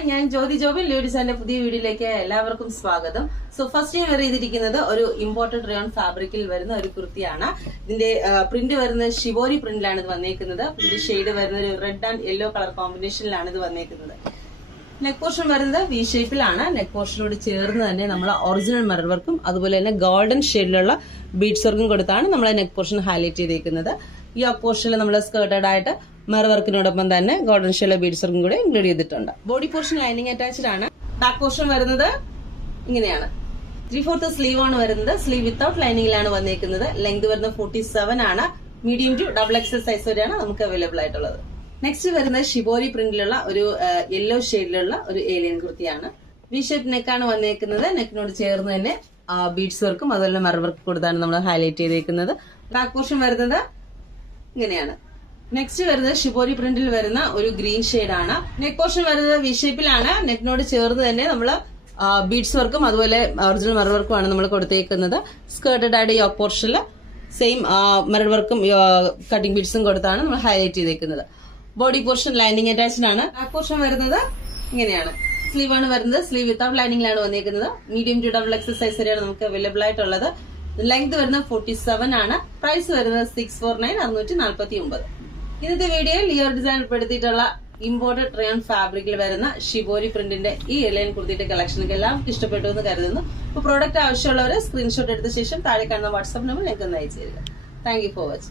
Hi, ഞാൻ ജ്യോതി ജോബിൻ ലേഡീസിന്റെ പുതിയ വീഡിയോയിലേക്ക് എല്ലാവർക്കും സ്വാഗതം. സോ ഫസ്റ്റ് ഞാൻ വെയർ ചെയ്തിരിക്കുന്നത് ഒരു ഇമ്പോർട്ടഡ് റയോൺ ഫാബ്രിക്കിൽ വരുന്ന ഒരു കുർത്തിയാണ്. ഇതിന്റെ പ്രിന്റ് വരുന്നത് ഷിവോരി പ്രിന്റിലാണ് ഇത് വന്നേക്കുന്നത്. പ്രിന്റ് ഷെയ്ഡ് വരുന്ന ഒരു റെഡ് ആൻഡ് യെല്ലോ കളർ കോമ്പിനേഷനിലാണ് ഇത് വന്നേക്കുന്നത്. നെക്ക് പോർഷൻ വരുന്നത് വി ഷേപ്പിലാണ്. നെക്ക് പോർഷനോട് ചേർന്ന് തന്നെ നമ്മൾ ഒറിജിനൽ മിറർ വർക്കും അതുപോലെ തന്നെ ഗോൾഡൻ ഷെയ്ഡിലുള്ള ബീഡ്സ് വർക്കും കൊടുത്താണ് നമ്മൾ നെക്ക് പോർഷൻ ഹൈലൈറ്റ് ചെയ്തേക്കുന്നത്. ഈ പോർഷനിൽ നമ്മൾ സ്കേർട്ടഡ് ആയിട്ട് മിറർ വർക്കിനോടൊപ്പം തന്നെ ഗോൾഡൻ ഷെയ്ഡ് ബീഡ്സ് വർക്കും കൂടെ ഇൻക്ലൂഡ് ചെയ്തിട്ടുണ്ട്. ബോഡി പോർഷൻ ലൈനിങ് അറ്റാച്ച്ഡ് ആണ്. ബാക്ക് പോർഷൻ വരുന്നത് ഇങ്ങനെയാണ്. 3/4 സ്ലീവ് ആണ് വരുന്നത്. സ്ലീവ് വിത്തൌട്ട് ലൈനിങ്ങിലാണ് വന്നേക്കുന്നത്. ലെങ്ത് വരുന്നത് 47 ആണ്. Medium to double XL size വരെയാണ് നമുക്ക് അവൈലബിൾ ആയിട്ടുള്ളത്. നെക്സ്റ്റ് വരുന്നത് ഷിബോരി പ്രിന്റിലുള്ള ഒരു യെല്ലോ ഷെയ്ഡിലുള്ള ഒരു ഏലിയൻ കുർത്തിയാണ്. വി ഷേപ്പ് നെക്കാണ് വന്നേക്കുന്നത്. നെക്കിനോട് ചേർന്ന് തന്നെ ബീഡ്സ് വർക്കും അതുപോലെ മിറർ വർക്ക് കൊടുത്താണ് നമ്മൾ ഹൈലൈറ്റ് ചെയ്തേക്കുന്നത്. ബാക്ക് പോർഷൻ വരുന്നത് ഇങ്ങനെയാണ്. നെക്സ്റ്റ് വരുന്നത് ഷിബോരി പ്രിന്റിൽ വരുന്ന ഒരു ഗ്രീൻ ഷെയ്ഡ് ആണ്. നെക്ക് പോർഷൻ വരുന്നത് വി ഷേപ്പിലാണ്. നെക്കിനോട് ചേർന്ന് തന്നെ നമ്മൾ ബീഡ്സ് വർക്കും അതുപോലെ ഒറിജിനൽ മിറർ വർക്കും ആണ് നമ്മൾ കൊടുത്തേക്കുന്നത്. സ്കേർട്ടഡ് ആയിട്ട് യോക്ക് പോർഷനിൽ സെയിം മിറർ വർക്കും കട്ടിംഗ് ബീഡ്സും കൊടുത്താണ് നമ്മൾ ഹൈലൈറ്റ് ചെയ്തേക്കുന്നത്. ബോഡി പോർഷൻ ലൈനിങ് അറ്റാച്ച്ഡ് ആണ്. ബാക്ക് പോർഷൻ വരുന്നത് ഇങ്ങനെയാണ്. സ്ലീവ് ആണ് വരുന്നത്. സ്ലീവ് വിത്തൌട്ട് ലൈനിങ്ങിലാണ് വന്നേക്കുന്നത്. Medium to double XL size വരെയാണ് നമുക്ക് അവൈലബിൾ ആയിട്ടുള്ളത്. ലെങ്ത് വരുന്നത് 47 ആണ്. പ്രൈസ് വരുന്നത് 649 649. ഇന്നത്തെ വീഡിയോയിൽ ഈ ഒരു ഡിസൈൻ ഉൾപ്പെടുത്തിയിട്ടുള്ള ഇമ്പോർട്ടഡ് റയോൺ ഫാബ്രിക്കിൽ വരുന്ന ഷിബോരി പ്രിന്റിന്റെ ഈ എലൈൻ കുർത്തിയുടെ കളക്ഷനൊക്കെ എല്ലാവർക്കും ഇഷ്ടപ്പെട്ടു എന്ന് കരുതുന്നു. അപ്പോൾ പ്രോഡക്റ്റ് ആവശ്യമുള്ളവരെ സ്ക്രീൻഷോട്ട് എടുത്ത ശേഷം താഴെ കാണുന്ന വാട്സ്ആപ്പ് നമ്പർ നിങ്ങൾക്ക് അയച്ചു തരിക. Thank you for watching.